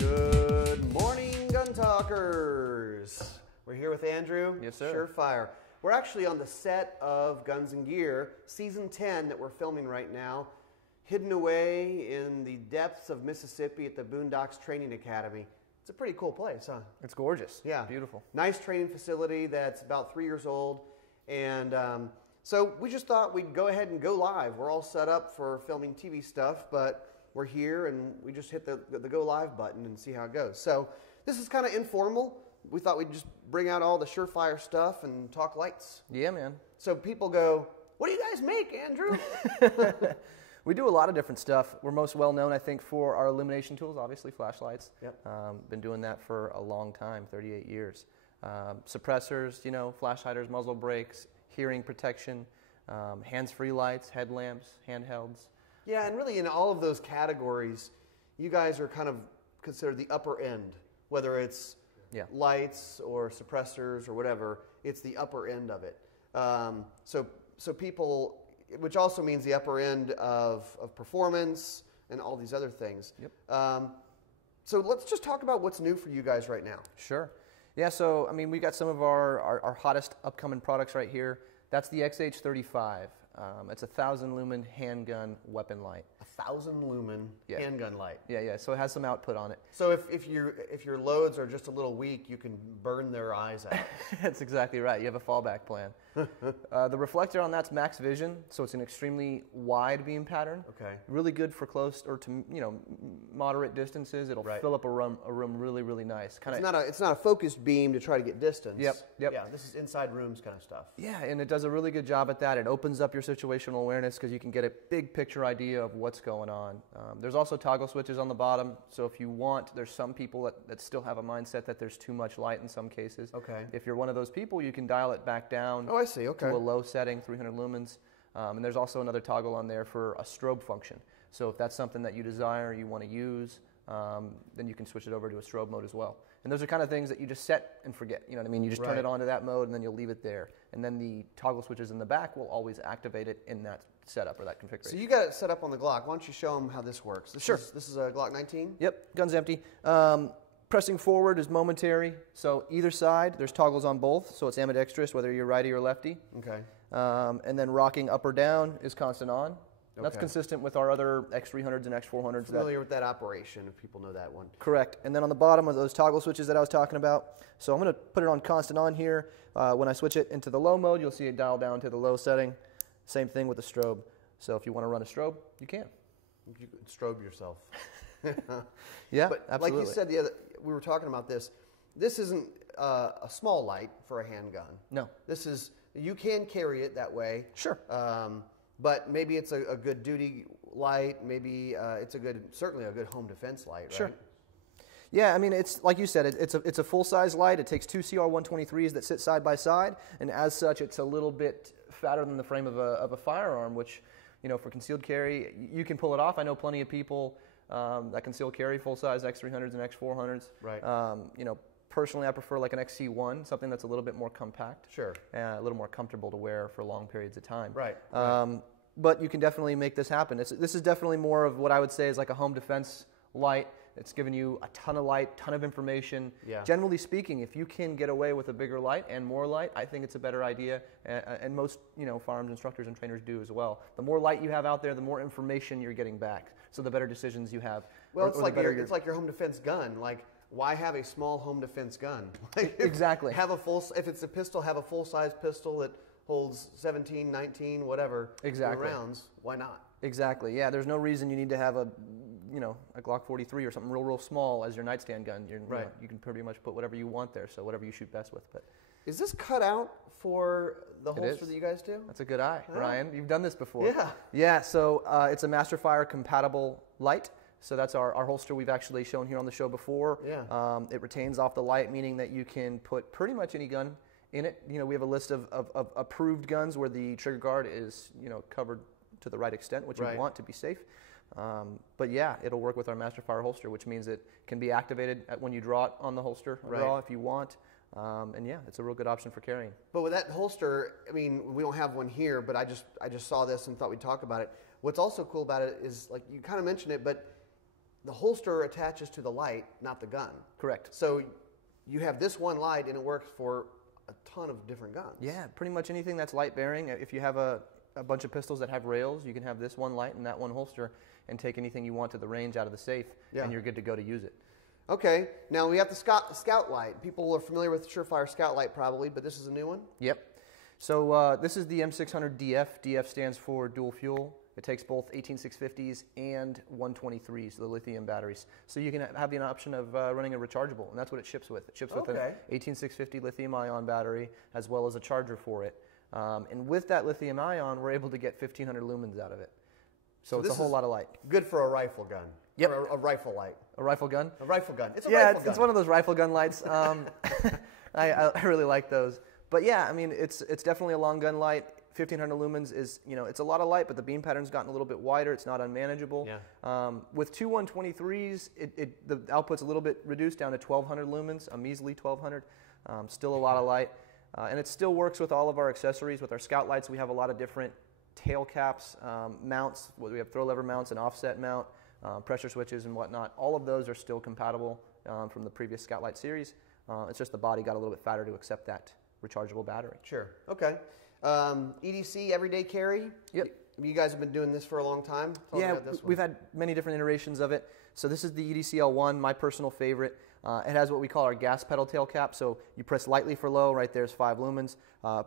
Good morning, gun talkers. We're here with Andrew. Yes, sir. SureFire. We're actually on the set of Guns and Gear, season 10 that we're filming right now, hidden away in the depths of Mississippi at the Boondocks Training Academy. It's a pretty cool place, huh? It's gorgeous. Yeah. Beautiful. Nice training facility that's about 3 years old. And so we just thought we'd go ahead and go live. We're all set up for filming TV stuff, but we're here and we just hit the go live button and see how it goes. So this is kind of informal. We thought we'd just bring out all the SureFire stuff and talk lights. Yeah, man. So people go, what do you guys make, Andrew? We do a lot of different stuff. We're most well known, I think, for our illumination tools, obviously flashlights. Yep. Been doing that for a long time, 38 years. Suppressors, you know, flash hiders, muzzle brakes, hearing protection, hands-free lights, headlamps, handhelds. Yeah, and really in all of those categories, you guys are kind of considered the upper end, whether it's lights or suppressors or whatever, it's the upper end of it. So people, which also means the upper end of performance and all these other things. Yep. So let's just talk about what's new for you guys right now. Sure. Yeah, so, I mean, we got some of our hottest upcoming products right here. That's the XH35. It's a 1,000 lumen handgun weapon light. 1,000 lumen handgun light. Yeah. So it has some output on it. So if your loads are just a little weak, you can burn their eyes out. That's exactly right. You have a fallback plan. The reflector on that's max vision, so it's an extremely wide beam pattern. Okay. Really good for close or to moderate distances. It'll fill up a room really, really nice. It's not a focused beam to try to get distance. Yep. Yeah, this is inside rooms kind of stuff. Yeah, and it does a really good job at that. It opens up your situational awareness because you can get a big picture idea of what's going on. There's also toggle switches on the bottom, so if you want, there's some people that still have a mindset that there's too much light in some cases. Okay. If you're one of those people, you can dial it back down. Oh, I see. Okay. To a low setting, 300 lumens. And there's also another toggle on there for a strobe function. So if that's something that you desire, you want to use, then you can switch it over to a strobe mode as well. And those are kind of things that you just set and forget. You know what I mean? You just turn it on to that mode and then you'll leave it there. And then the toggle switches in the back will always activate it in that setup or that configuration. So you got it set up on the Glock. Why don't you show them how this works? This is a Glock 19? Yep, gun's empty. Pressing forward is momentary. So either side, there's toggles on both. So it's ambidextrous, whether you're righty or lefty. Okay. And then rocking up or down is constant on. That's consistent with our other X300s and X400s. Familiar with that operation, if people know that one. Correct. And then on the bottom of those toggle switches that I was talking about, so I'm going to put it on constant on here. When I switch it into the low mode, you'll see it dial down to the low setting. Same thing with the strobe. So if you want to run a strobe, you can. You can strobe yourself. Yeah, but absolutely. Like you said, we were talking about this. This isn't a small light for a handgun. No. You can carry it that way. Sure. But maybe it's a good duty light. Maybe it's certainly a good home defense light, right? Sure. Yeah, I mean, it's like you said, it's a full-size light. It takes two CR123s that sit side by side, and as such, it's a little bit fatter than the frame of a firearm, which, for concealed carry, you can pull it off. I know plenty of people that conceal carry full-size X300s and X400s. Right. Personally, I prefer like an XC1, something that's a little bit more compact. Sure. And a little more comfortable to wear for long periods of time. Right. But you can definitely make this happen. This is definitely more of what I would say is like a home defense light. It's giving you a ton of light, ton of information. Yeah. Generally speaking, if you can get away with a bigger light and more light, I think it's a better idea. And most firearms instructors and trainers do as well. The more light you have out there, the more information you're getting back. So the better decisions you have. Well, it's like your home defense gun. Like, why have a small home defense gun? Exactly. If it's a pistol, have a full-size pistol that holds 17, 19, whatever rounds. Why not? Exactly. Yeah, there's no reason you need to have a Glock 43 or something real small as your nightstand gun. You can pretty much put whatever you want there, so whatever you shoot best with. But is this cut out for the holster that you guys do? That's a good eye, Ryan. You've done this before. Yeah. Yeah, so it's a SureFire compatible light. So that's our holster we've actually shown here on the show before. Yeah. It retains off the light, meaning that you can put pretty much any gun in it. We have a list of approved guns where the trigger guard is covered to the right extent, which you want to be safe. But yeah, it'll work with our SureFire holster, which means it can be activated when you draw it on the holster, draw if you want. And yeah, it's a real good option for carrying. But with that holster, I mean, we don't have one here, but I just saw this and thought we'd talk about it. What's also cool about it is, like you kind of mentioned it, but the holster attaches to the light, not the gun. Correct. So you have this one light, and it works for a ton of different guns. Yeah, pretty much anything that's light bearing. If you have a bunch of pistols that have rails, you can have this one light and that one holster and take anything you want to the range out of the safe, and you're good to go to use it. Okay, now we have the Scout Light. People are familiar with SureFire Scout Light probably, but this is a new one? Yep. So this is the M600DF. DF stands for dual fuel. It takes both 18650s and 123s, the lithium batteries. So you can have the option of running a rechargeable, and that's what it ships with. It ships with an 18650 lithium-ion battery as well as a charger for it. And with that lithium-ion, we're able to get 1500 lumens out of it. So it's a whole lot of light. Good for a rifle gun. Yep. Or a rifle light. A rifle gun? A rifle gun. It's a rifle gun. It's one of those rifle gun lights. I really like those. But yeah, I mean, it's definitely a long gun light. 1500 lumens is, it's a lot of light, but the beam pattern's gotten a little bit wider. It's not unmanageable. Yeah. With two 123s, the output's a little bit reduced down to 1200 lumens, a measly 1200. Still a lot of light. And it still works with all of our accessories. With our Scout lights, we have a lot of different tail caps, mounts. We have throw lever mounts, an offset mount, pressure switches and whatnot. All of those are still compatible from the previous Scout Light series. It's just the body got a little bit fatter to accept that rechargeable battery. Sure. Okay. EDC everyday carry. Yep. You guys have been doing this for a long time. We've had many different iterations of it. So this is the EDC L1, my personal favorite. It has what we call our gas pedal tail cap. So you press lightly for low, right there's 5 lumens.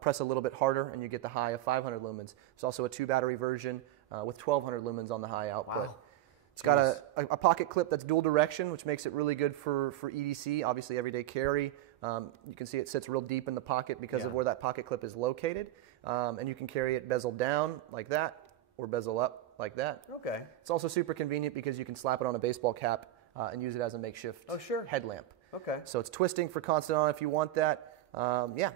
Press a little bit harder and you get the high of 500 lumens. There's also a 2-battery version with 1200 lumens on the high output. Wow. It's got a pocket clip that's dual direction, which makes it really good for EDC, obviously everyday carry. You can see it sits real deep in the pocket because of where that pocket clip is located. And you can carry it bezel down like that or bezel up like that. Okay. It's also super convenient because you can slap it on a baseball cap and use it as a makeshift headlamp. Okay. So it's twisting for constant on if you want that.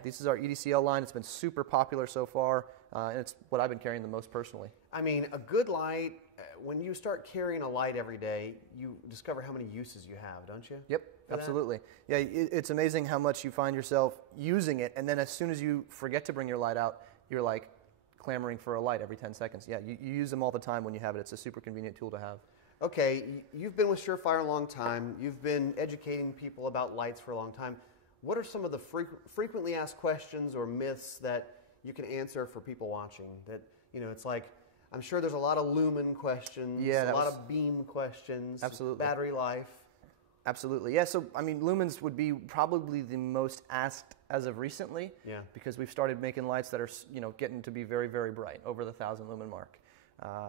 This is our EDCL line. It's been super popular so far, and it's what I've been carrying the most personally. I mean, a good light, when you start carrying a light every day, you discover how many uses you have, don't you? Yep, absolutely. Yeah, it's amazing how much you find yourself using it, and then as soon as you forget to bring your light out, you're like clamoring for a light every 10 seconds. Yeah, you use them all the time when you have it. It's a super convenient tool to have. Okay, you've been with SureFire a long time. You've been educating people about lights for a long time. What are some of the frequently asked questions or myths that you can answer for people watching? That, it's like, I'm sure there's a lot of lumen questions, a lot of beam questions, battery life. Absolutely, yeah. So, I mean, lumens would be probably the most asked as of recently, because we've started making lights that are, getting to be very, very bright, over the 1,000 lumen mark.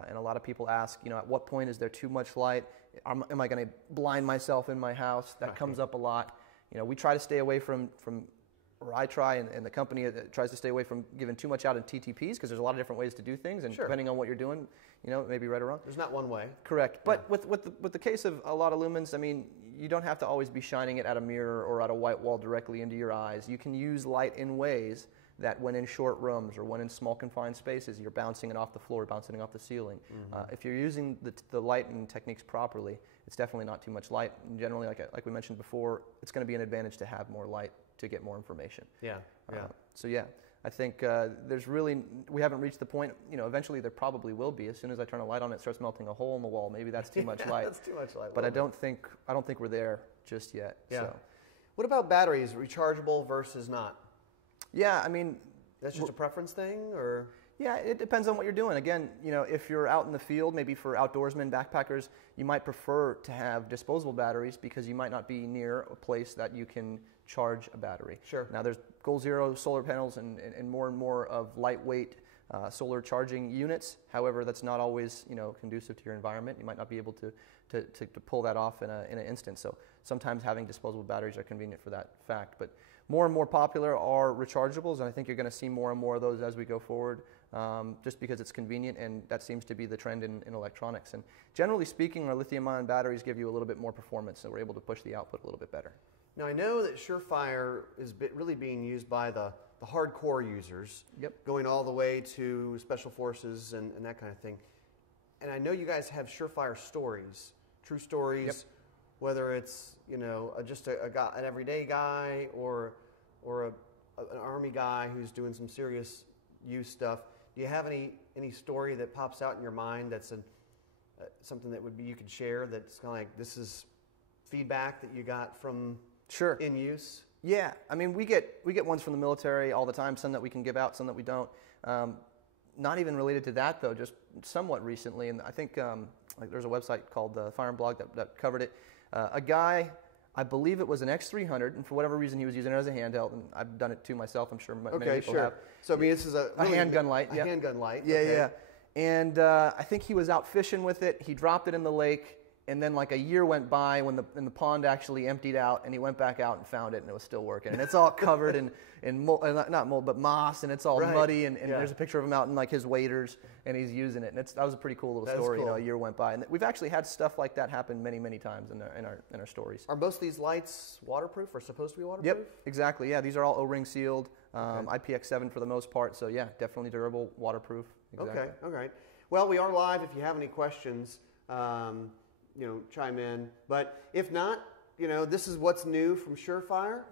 And a lot of people ask, at what point is there too much light? Am I going to blind myself in my house? That comes up a lot. We try to stay away from or I try, and the company tries to stay away from giving too much out in TTPs because there's a lot of different ways to do things, and depending on what you're doing, it may be right or wrong. There's not one way. Correct. But with the case of a lot of lumens, I mean, you don't have to always be shining it at a mirror or at a white wall directly into your eyes. You can use light in ways that when in short rooms or when in small confined spaces, you're bouncing it off the floor, bouncing it off the ceiling. If you're using the lighting techniques properly, it's definitely not too much light. And generally, like we mentioned before, it's going to be an advantage to have more light to get more information. I think we haven't reached the point, eventually there probably will be. As soon as I turn a light on, it starts melting a hole in the wall. Maybe that's too much light. That's too much light. But I don't think we're there just yet. Yeah. So. What about batteries, rechargeable versus not? Yeah, I mean, that's just a preference thing, or? Yeah, it depends on what you're doing. Again, if you're out in the field, maybe for outdoorsmen, backpackers, you might prefer to have disposable batteries because you might not be near a place that you can charge a battery. Sure. Now, there's Goal Zero solar panels and more of lightweight solar charging units. However, that's not always conducive to your environment. You might not be able to pull that off in an instant. So sometimes having disposable batteries are convenient for that fact. But more and more popular are rechargeables, and I think you're going to see more and more of those as we go forward, just because it's convenient, and that seems to be the trend in electronics. And generally speaking, our lithium-ion batteries give you a little bit more performance, so we're able to push the output a little bit better. Now, I know that SureFire is really being used by the hardcore users, going all the way to special forces and that kind of thing. And I know you guys have SureFire stories, true stories, whether it's just an everyday guy or an Army guy who's doing some serious use stuff. Do you have any story that pops out in your mind that's something that would be you could share that's kind of like this is feedback that you got from Sure. in use? Yeah, I mean, we get ones from the military all the time, some that we can give out, some that we don't. Not even related to that, though, just somewhat recently, and I think like there's a website called Fire and Blog that covered it. A guy, I believe it was an X300, and for whatever reason he was using it as a handheld, and I've done it too myself, I'm sure many people have. So I mean, this is a handgun light. A handgun light. Yeah, yeah. And I think he was out fishing with it, he dropped it in the lake, and then like a year went by when the pond actually emptied out, and he went back out and found it, and it was still working. And it's all covered in mold, not mold, but moss, and it's all muddy. And there's a picture of him out in like his waders, and he's using it. And that was a pretty cool little story. Cool. You know, a year went by, and we've actually had stuff like that happen many, many times in our stories. Are most of these lights waterproof or supposed to be waterproof? Yep, exactly. Yeah, these are all O-ring sealed, IPX7 for the most part. So yeah, definitely durable, waterproof. Exactly. Okay. All right. Well, we are live. If you have any questions. Chime in. But if not, this is what's new from SureFire.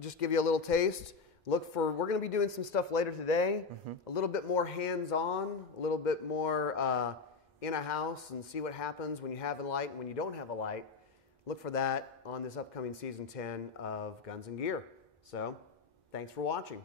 Just give you a little taste. We're going to be doing some stuff later today. A little bit more hands-on, a little bit more in a house and see what happens when you have a light and when you don't have a light. Look for that on this upcoming season 10 of Guns and Gear. So, thanks for watching.